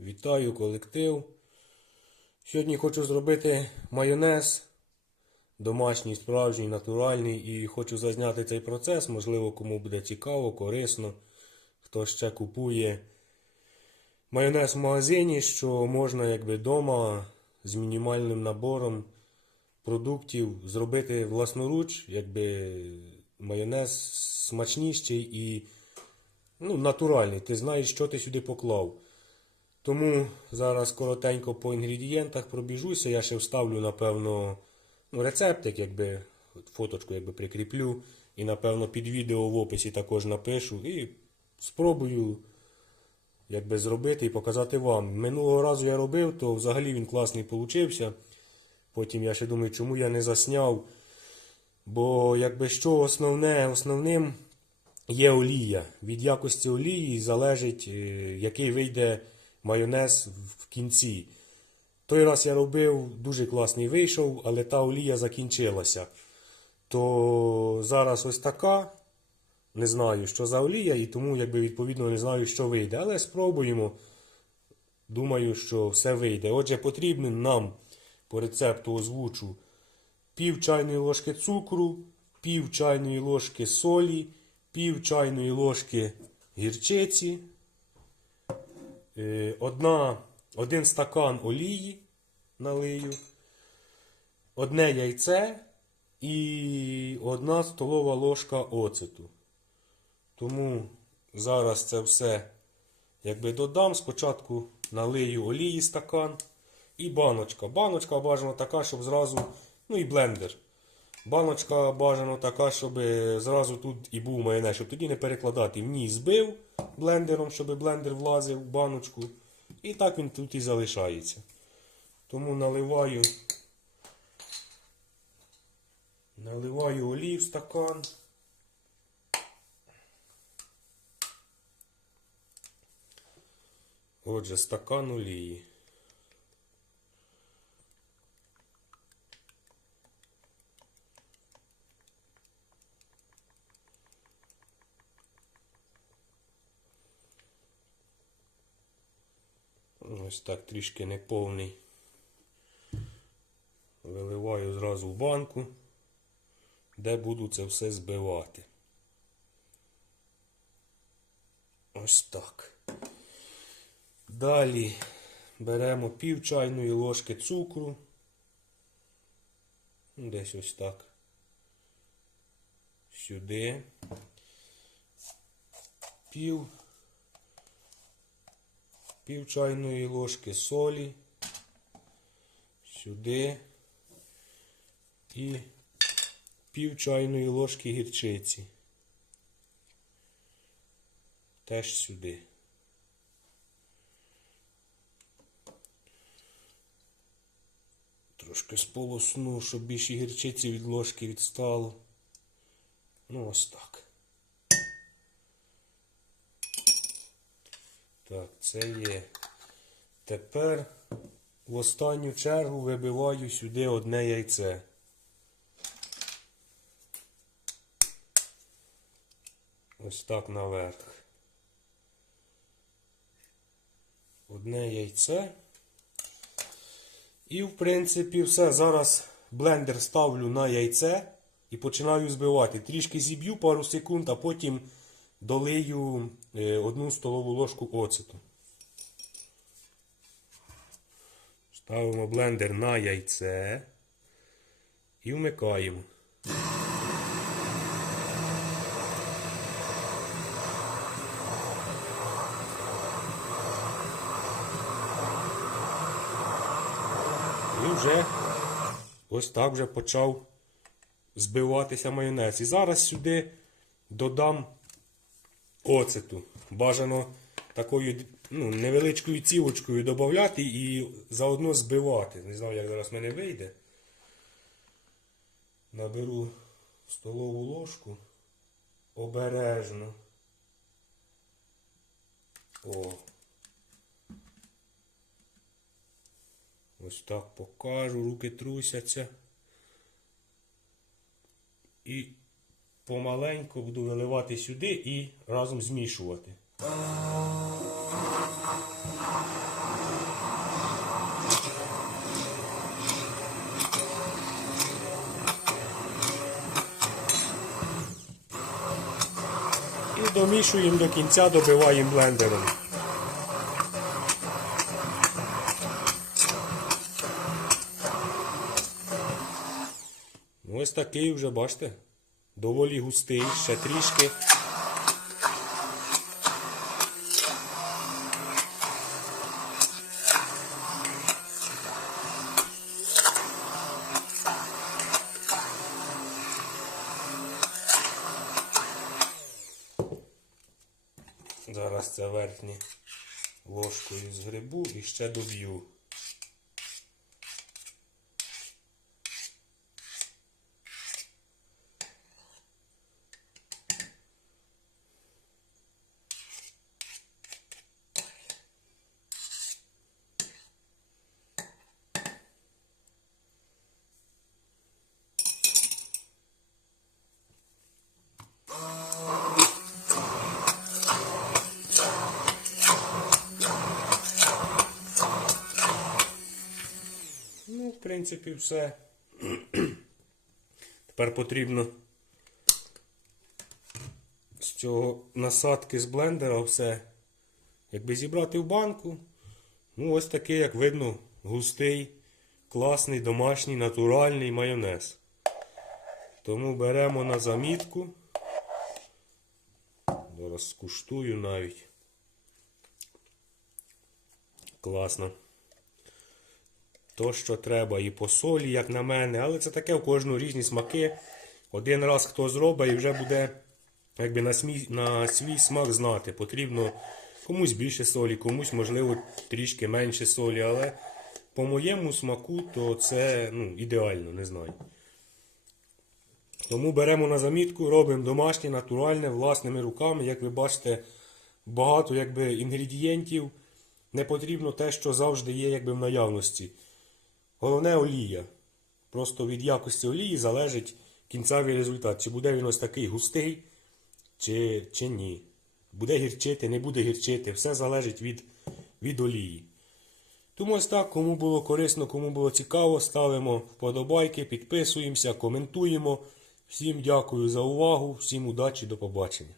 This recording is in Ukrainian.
Вітаю колектив. Сьогодні хочу зробити майонез. Домашній, справжній, натуральний. І хочу зазняти цей процес. Можливо, кому буде цікаво, корисно. Хто ще купує майонез в магазині, що можна якби вдома з мінімальним набором продуктів зробити власноруч, якби майонез смачніший і ну, натуральний. Ти знаєш, що ти сюди поклав. Тому зараз коротенько по інгредієнтах пробіжуся. Я ще вставлю, напевно, ну, рецептик, якби фоточку якби прикріплю. І, напевно, під відео в описі також напишу. І спробую якби зробити і показати вам. Минулого разу я робив, то взагалі він класний получився. Потім я ще думаю, чому я не засняв. Бо якби що основне, основним є олія. Від якості олії залежить, е, який вийде майонез в кінці. Той раз я робив, дуже класний вийшов, але та олія закінчилася. То зараз ось така. Не знаю, що за олія, і тому, якби, відповідно, не знаю, що вийде. Але спробуємо. Думаю, що все вийде. Отже, потрібно нам по рецепту озвучу пів чайної ложки цукру, пів чайної ложки солі, пів чайної ложки гірчиці, одна, один стакан олії налию, одне яйце і одна столова ложка оцету. Тому зараз це все якби додам. Спочатку налию олії стакан і баночка. Баночка бажано така, щоб зразу. Ну і блендер. Баночка бажано така, щоб зразу тут і був майонез, щоб тоді не перекладати. В ній збив блендером, щоб блендер влазив в баночку. І так він тут і залишається. Тому наливаю. Наливаю олій в стакан. Отже, стакан олії. Ось так трішки неповний. Виливаю зразу в банку, де буду це все збивати. Ось так. Далі беремо пів чайної ложки цукру. Десь ось так. Сюди. Пів. Пів чайної ложки солі. Сюди. І пів чайної ложки гірчиці. Теж сюди. Трошки сполосну, щоб більше гірчиці від ложки відстало. Ну, ось так. Так, це є. Тепер в останню чергу вибиваю сюди одне яйце. Ось так наверх. Одне яйце. І, в принципі, все. Зараз блендер ставлю на яйце і починаю збивати. Трішки зіб'ю пару секунд, а потім долию е, одну столову ложку оцету. Ставимо блендер на яйце і вмикаємо. І вже ось так вже почав збиватися майонез. І зараз сюди додам оцету. Бажано такою ну, невеличкою цівочкою додати і заодно збивати. Не знаю, як зараз в мене вийде. Наберу столову ложку обережно. О. Ось так покажу, руки трусяться. І помаленьку буду виливати сюди і разом змішувати. І домішуємо до кінця, добиваємо блендером. Ну, ось такий вже бачите доволі густий, ще трішки. Зараз це верхнє ложкою з грибу і ще доб'ю. Ну, в принципі, все. Тепер потрібно з цього насадки з блендера все якби зібрати в банку. Ну, ось такий, як видно, густий, класний, домашній, натуральний майонез. Тому беремо на замітку. Зараз скуштую навіть. Класно то, що треба, і по солі, як на мене, але це таке у кожного різні смаки. Один раз хто зробить і вже буде якби на, смій, на свій смак знати. Потрібно комусь більше солі, комусь, можливо, трішки менше солі, але по моєму смаку то це ну, ідеально, не знаю. Тому беремо на замітку, робимо домашнє, натуральне, власними руками. Як ви бачите, багато якби, інгредієнтів. Не потрібно те, що завжди є якби, в наявності. Головне олія. Просто від якості олії залежить кінцевий результат. Чи буде він ось такий густий, чи, чи ні. Буде гірчити, не буде гірчити. Все залежить від, від олії. Тому ось так, кому було корисно, кому було цікаво, ставимо вподобайки, підписуємося, коментуємо. Всім дякую за увагу, всім удачі, до побачення.